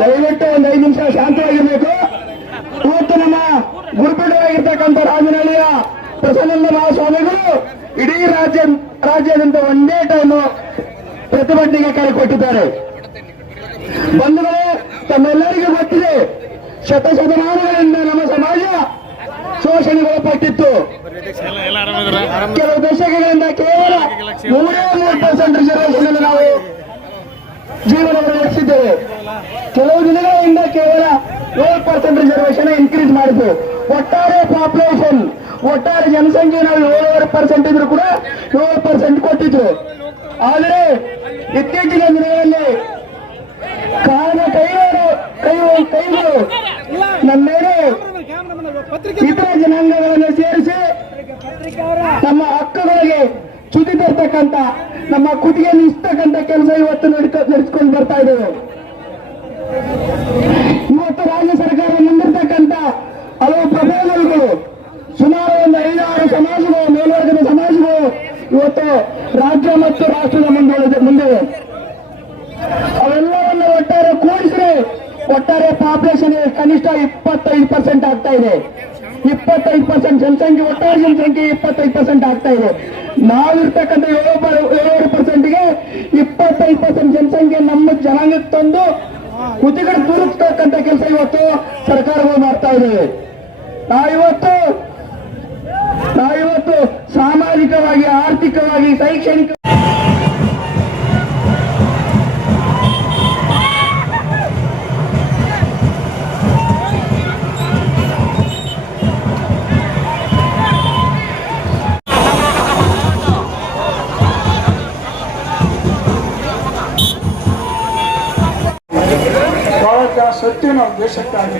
ದಯವಿಟ್ಟು ಒಂದು 5 ನಿಮಿಷ ಶಾಂತವಾಗಿರ್ಬೇಕು. ಇವತ್ತು ನಮ್ಮ ಗುರುಪೀಠವಾಗಿರ್ತಕ್ಕಂಥ ರಾಜನಹಳ್ಳಿಯ ಪ್ರಸನ್ನ ಮಹಾಸ್ವಾಮಿಗಳು ಇಡೀ ರಾಜ್ಯಾದ್ಯಂತ ಒಂದೇ ಟೈಮು ಪ್ರತಿಭಟನೆಗೆ ಕರೆ ಕೊಟ್ಟಿದ್ದಾರೆ. ಬಂಧುಗಳೇ, ತಮ್ಮೆಲ್ಲರಿಗೂ ಗೊತ್ತಿದೆ, ಶತಶತಮಾನಗಳಿಂದ ನಮ್ಮ ಸಮಾಜ ಶೋಷಣೆಗೊಳಪಟ್ಟಿತ್ತು. ಕೆಲವು ದಶಕಗಳಿಂದ ಕೇವಲ 3% ರಿಸರ್ವೇಷನ್ ನಾವು ಜೀವನವನ್ನು ನಡೆಸಿದ್ದೇವೆ. ಕೆಲವು ದಿನಗಳಿಂದ ಕೇವಲ 7% ರಿಸರ್ವೇಷನ್ ಇನ್ಕ್ರೀಸ್ ಮಾಡಿತು. ಒಟ್ಟಾರೆ ಪಾಪ್ಯುಲೇಷನ್, ಒಟ್ಟಾರೆ ಜನಸಂಖ್ಯೆ ನಾವು 7% ಇದ್ರು ಕೂಡ 7% ಕೊಟ್ಟಿತ್ತು. ಆದರೆ ಇತ್ತೀಚಿನ ದಿನಗಳಲ್ಲಿ ಕಾರಣ ಕೈಗಳು ನಮ್ಮ ಮೇಲೆ ಇತರ ಜನಾಂಗಗಳನ್ನು ಸೇರಿಸಿ ನಮ್ಮ ಹಕ್ಕುಗಳಿಗೆ ಚ್ಯುತಿ ತರ್ತಕ್ಕಂಥ, ನಮ್ಮ ಕುತ್ತಿಗೆಯನ್ನು ಇಸ್ತಕ್ಕಂಥ ಕೆಲಸ ಇವತ್ತು ನಡೆಸಿಕೊಂಡು ಬರ್ತಾ ಇದ್ದೇವೆ. ಇವತ್ತು ರಾಜ್ಯ ಸರ್ಕಾರ ಮುಂದಿರ್ತಕ್ಕಂಥ ಹಲವು ಪ್ರಪೋಸಲ್ಗಳು, ಸುಮಾರು ಒಂದು 5-6 ಸಮಾಜಗಳು, ಮೇಲ್ವರ್ಗದ ಸಮಾಜಗಳು ಇವತ್ತು ರಾಜ್ಯ ಮತ್ತು ರಾಷ್ಟ್ರದ ಮುಂದಿವೆ. ಅವೆಲ್ಲವನ್ನು ಒಟ್ಟಾರೆ ಕೂಡಿಸಿದ್ರೆ ಒಟ್ಟಾರೆ ಪಾಪ್ಯುಲೇಷನ್ ಕನಿಷ್ಠ 25% ಆಗ್ತಾ ಇದೆ. 25% ಜನಸಂಖ್ಯೆ, ಒಟ್ಟಾರೆ ಜನಸಂಖ್ಯೆ 25% ಆಗ್ತಾ ಇದೆ. ನಾವಿರ್ತಕ್ಕಂಥ 7%ಗೆ 25% ಜನಸಂಖ್ಯೆ ನಮ್ಮ ಜನಾಂಗಕ್ಕೆ ತಂದು ಕುತ್ತಿಗೆ ತುರುಕ್ತಕ್ಕಂಥ ಕೆಲಸ ಇವತ್ತು ಸರ್ಕಾರಗಳು ಮಾಡ್ತಾ ಇದ್ದೇವೆ. ನಾವಿವತ್ತು ಸಾಮಾಜಿಕವಾಗಿ, ಆರ್ಥಿಕವಾಗಿ, ಶೈಕ್ಷಣಿಕ ಸತ್ಯ ನಾವು ದೇಶಕ್ಕಾಗಿ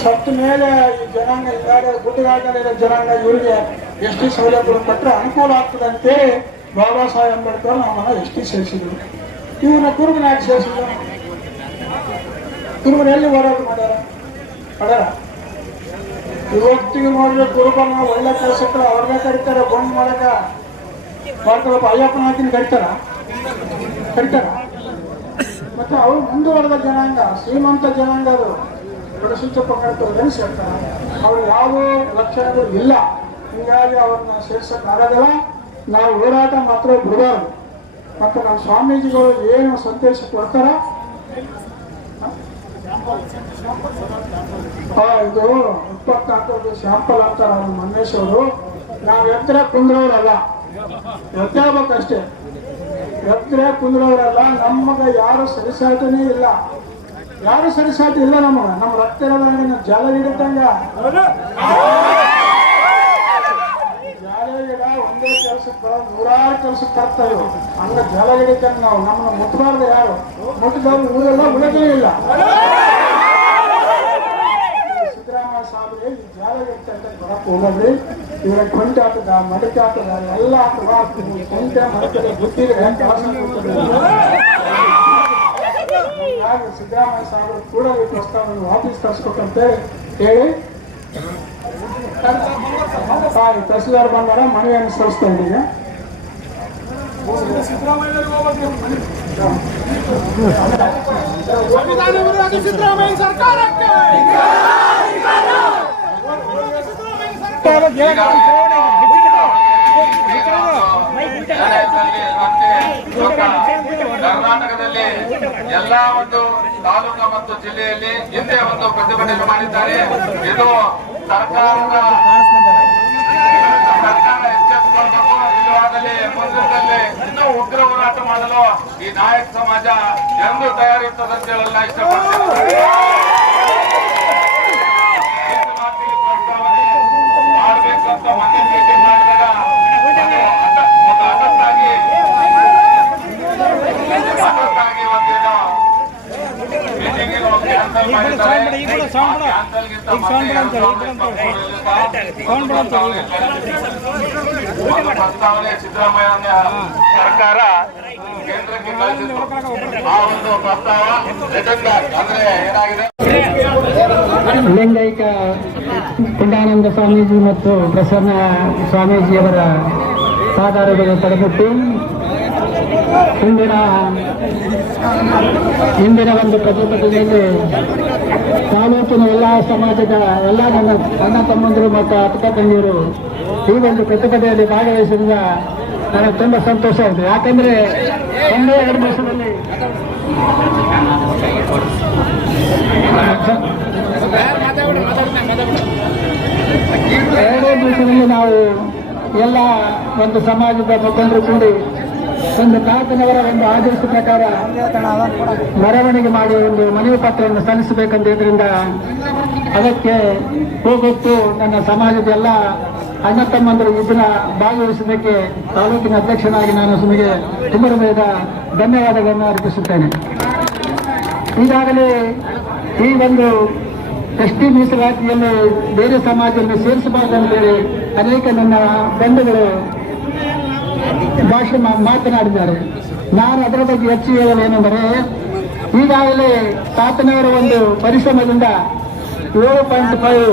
ಸತ್ತ ಮೇಲೆ ಈ ಜನಾಂಗ ಈಗಾಗಲೇ ಗುಡ್ಡಗಾಡಿರೋ ಜನಾಂಗ ಇವರಿಗೆ ಎಸ್ ಟಿ ಸೌಲಭ್ಯಗಳು ಕೊಟ್ಟರೆ ಅನುಕೂಲ ಆಗ್ತದೆ ಅಂತೇಳಿ ಬಾಬಾ ಸಾಹೇಬ್ ಅಂಬೇಡ್ಕರ್ ನಮ್ಮನ್ನ ಎಸ್ ಟಿ ಸೇರಿಸಿದ್ರು. ಇವನ್ನ ಕುರುಬನ ಯಾಕೆ ಸೇರಿಸಿದ್ರು? ಕುರುಬನ ಎಲ್ಲಿ ಹೋರಾಟ ಮಾಡ್ಯಾರ? ಇವತ್ತಿಗೆ ನೋಡಿದ್ರೆ ಕುರುಬನ ಒಳ್ಳೆ ಕೆಲಸಕ್ಕೆ ಅವ್ರನ್ನೇ ಕರೀತಾರೆ. ಬಂದ್ ಮಾಡಕ ಮಾಡ್ಕೊಳಪ್ಪ ಅಯ್ಯಪ್ಪನ ಹಾಕಿನ ಕರೀತಾರ. ಮತ್ತೆ ಅವರು ಮುಂದುವರೆದ ಜನಾಂಗ, ಶ್ರೀಮಂತ ಜನಾಂಗ, ಅದು ಪರಿಶಿಷ್ಟ ಪಂಗಡದವ್ರನ್ನ ಸೇರ್ತಾರೆ. ಅವ್ರು ಯಾವ ಲಕ್ಷಣಗಳು ಇಲ್ಲ. ಹೀಗಾಗಿ ಅವ್ರನ್ನ ಸೇರ್ಸಕ್ಕಾಗೋದಿಲ್ಲ. ನಾವು ಹೋರಾಟ ಮಾತ್ರ ಬಿಡಬಾರ್ದು. ಮತ್ತು ನಮ್ಮ ಸ್ವಾಮೀಜಿಗಳು ಏನು ಸಂದೇಶ ಕೊಡ್ತಾರ, ಇದು 24 ಸ್ಯಾಂಪಲ್ ಅಂತಾರ ಅವ್ರು ಮನ್ನೇಶ್ವರು. ನಾವು ಎತ್ತರ ಕುಂದ್ರವ್ರಲ್ಲ, ಎತ್ತಬೇಕಷ್ಟೇ. ಎತ್ತರ ಕುಂದ್ರವರಲ್ಲ. ನಮಗ ಯಾರು ಸರಿಸಾಟನೇ ಇಲ್ಲ, ಯಾರು ಸರಿಸಾಟಿ ಇಲ್ಲ. ನಮ್ಮ ರಕ್ತ ಜಲ ಹಿಡಿದಂಗ ಕೆಲಸಕ್ಕೆ ನೂರಾರು ಕೆಲಸಕ್ಕೆ ಬರ್ತಾರೆ. ಹಂಗ ಜಲ ಹಿಡಿಕೊಂಡು ನಾವು ನಮ್ಮನ್ನ ಮುಟ್ಟಬಾರ್ದು. ಯಾರು ಮುಟ್ಟಿದವ್ರು ಊರೆಲ್ಲ ಉಳಿದೇ ಇಲ್ಲ. ಸಿದ್ದರಾಮಯ್ಯ ಸಾಹೇಬ್ರೆ ಈ ಜಲ ಹಿಡಿತ ಅಂತ ಬರಕ್ಕೆ ಹೋಗಲ್ರಿ. ಇವರ ಕೊಂಡಾಟದ ಮಡಕಾಟದ ಎಲ್ಲ ಆಗ್ತದೆ. ಕೊಂಡ ಮಡಕದ ಬುದ್ಧಿಗೆ ಹಾಗೆ ಸಿದ್ದರಾಮಯ್ಯ ಸಾಹೇಬರು ಕೂಡ ಈ ಪ್ರಸ್ತಾವನೆ ವಾಪಸ್ ತರಿಸ್ಬೇಕಂತ ಹೇಳಿ ತಹಸೀಲ್ದಾರ್ ಬಂದಾರ ಮನವಿಯನ್ನು ಸಲ್ಲಿಸ್ತಾ ಇದ್ದೀವಿ. ಸಿದ್ದರಾಮಯ್ಯ ಸರ್ಕಾರಕ್ಕೆ ಕರ್ನಾಟಕದಲ್ಲಿ ಎಲ್ಲ ಒಂದು ತಾಲೂಕು ಮತ್ತು ಜಿಲ್ಲೆಯಲ್ಲಿ ಹಿಂದೆ ಒಂದು ಪ್ರತಿಭಟನೆ ಮಾಡಿದ್ದಾರೆ. ಇದು ಸರ್ಕಾರ ಎಚ್ಚೆತ್ತುಕೊಳ್ಬೇಕು. ಇಲ್ಲವಾದಲ್ಲಿ ಮುಂದಿನದಲ್ಲಿ ಇನ್ನೂ ಉಗ್ರ ಹೋರಾಟ ಮಾಡಲು ಈ ನಾಯಕ ಸಮಾಜ ಎಂದು ತಯಾರಿರ್ತದೆ ಅಂತ ಹೇಳಲ್ಲ ಇಷ್ಟಪಡ್ತೇನೆ. ಪ್ರಸ್ತಾವನೆ ಮಾಡಬೇಕಂತ ಮೊನ್ನೆ ಮೀಟಿಂಗ್ ಮಾಡಿದಾಗ ಅದಕ್ಕಾಗಿ ಒಂದೇನೋ ಮೀಟಿಂಗ್ ಕ್ಯಾನ್ಸಲ್ ಮಾಡಿದ್ದಾರೆ. ಪ್ರಸ್ತಾವನೆ ಸಿದ್ದರಾಮಯ್ಯ ಸರ್ಕಾರ ಕೇಂದ್ರಕ್ಕೆ ಕಳಿಸಿತ್ತು. ಆ ಒಂದು ಪ್ರಸ್ತಾವ ಅಂದ್ರೆ ಏನಾಗಿದೆ, ಲಿಂಗೈಕ ಪುಂಡಾನಂದ ಸ್ವಾಮೀಜಿ ಮತ್ತು ಪ್ರಸನ್ನ ಸ್ವಾಮೀಜಿಯವರ ಪಾದಾರಗಳು ತಡೆಬಿಟ್ಟು ಇಂದಿನ ಒಂದು ಪ್ರತಿಭಟನೆಯಲ್ಲಿ ತಾಲೂಕಿನ ಎಲ್ಲ ಸಮಾಜದ ಎಲ್ಲ ನನ್ನ ಅಣ್ಣ ತಮ್ಮಂದಿರು ಮತ್ತು ಅಕ್ಕ ತಂಗಿಯರು ಈ ಒಂದು ಪ್ರತಿಭಟನೆಯಲ್ಲಿ ಭಾಗವಹಿಸಿದ ನನಗೆ ತುಂಬ ಸಂತೋಷ ಆಯಿತು. ಯಾಕಂದರೆ ಒಂದೇ 2 ವರ್ಷದಲ್ಲಿ ಎರಡೇ ದಿವಸದಲ್ಲಿ ನಾವು ಎಲ್ಲ ಒಂದು ಸಮಾಜದ ಮುಖಂಡರು ಕೂಡಿ ಒಂದು ತಾತನವರ ಒಂದು ಆದೇಶದ ಪ್ರಕಾರ ಮೆರವಣಿಗೆ ಮಾಡಿ ಒಂದು ಮನವಿ ಪತ್ರವನ್ನು ಸಲ್ಲಿಸಬೇಕಂದ್ರಿಂದ ಅದಕ್ಕೆ ಹೋಗೊತ್ತು ನನ್ನ ಸಮಾಜದ ಎಲ್ಲ ಅಣ್ಣ ತಮ್ಮಂದರು ಇದನ್ನ ಭಾಗವಹಿಸೋದಕ್ಕೆ ತಾಲೂಕಿನ ಅಧ್ಯಕ್ಷನಾಗಿ ನಾನು ನಿಮಗೆ ತುಂಬ ಹೃದಯದ ಧನ್ಯವಾದಗಳನ್ನು ಅರ್ಪಿಸುತ್ತೇನೆ. ಈಗಾಗಲೇ ಈ ಒಂದು ಎಸ್ಟಿ ಮೀಸಲಾತಿಯಲ್ಲಿ ಬೇರೆ ಸಮಾಜವನ್ನು ಸೇರಿಸಬಾರದಂತೇಳಿ ಅನೇಕ ನನ್ನ ಬಂಧುಗಳು ಭಾಷೆ ಮಾತನಾಡಿದ್ದಾರೆ. ನಾನು ಅದರ ಬಗ್ಗೆ ಹೆಚ್ಚು ಹೇಳಲೇನೆಂದರೆ, ಈಗಾಗಲೇ ತಾತನವರ ಒಂದು ಪರಿಶ್ರಮದಿಂದ 7.5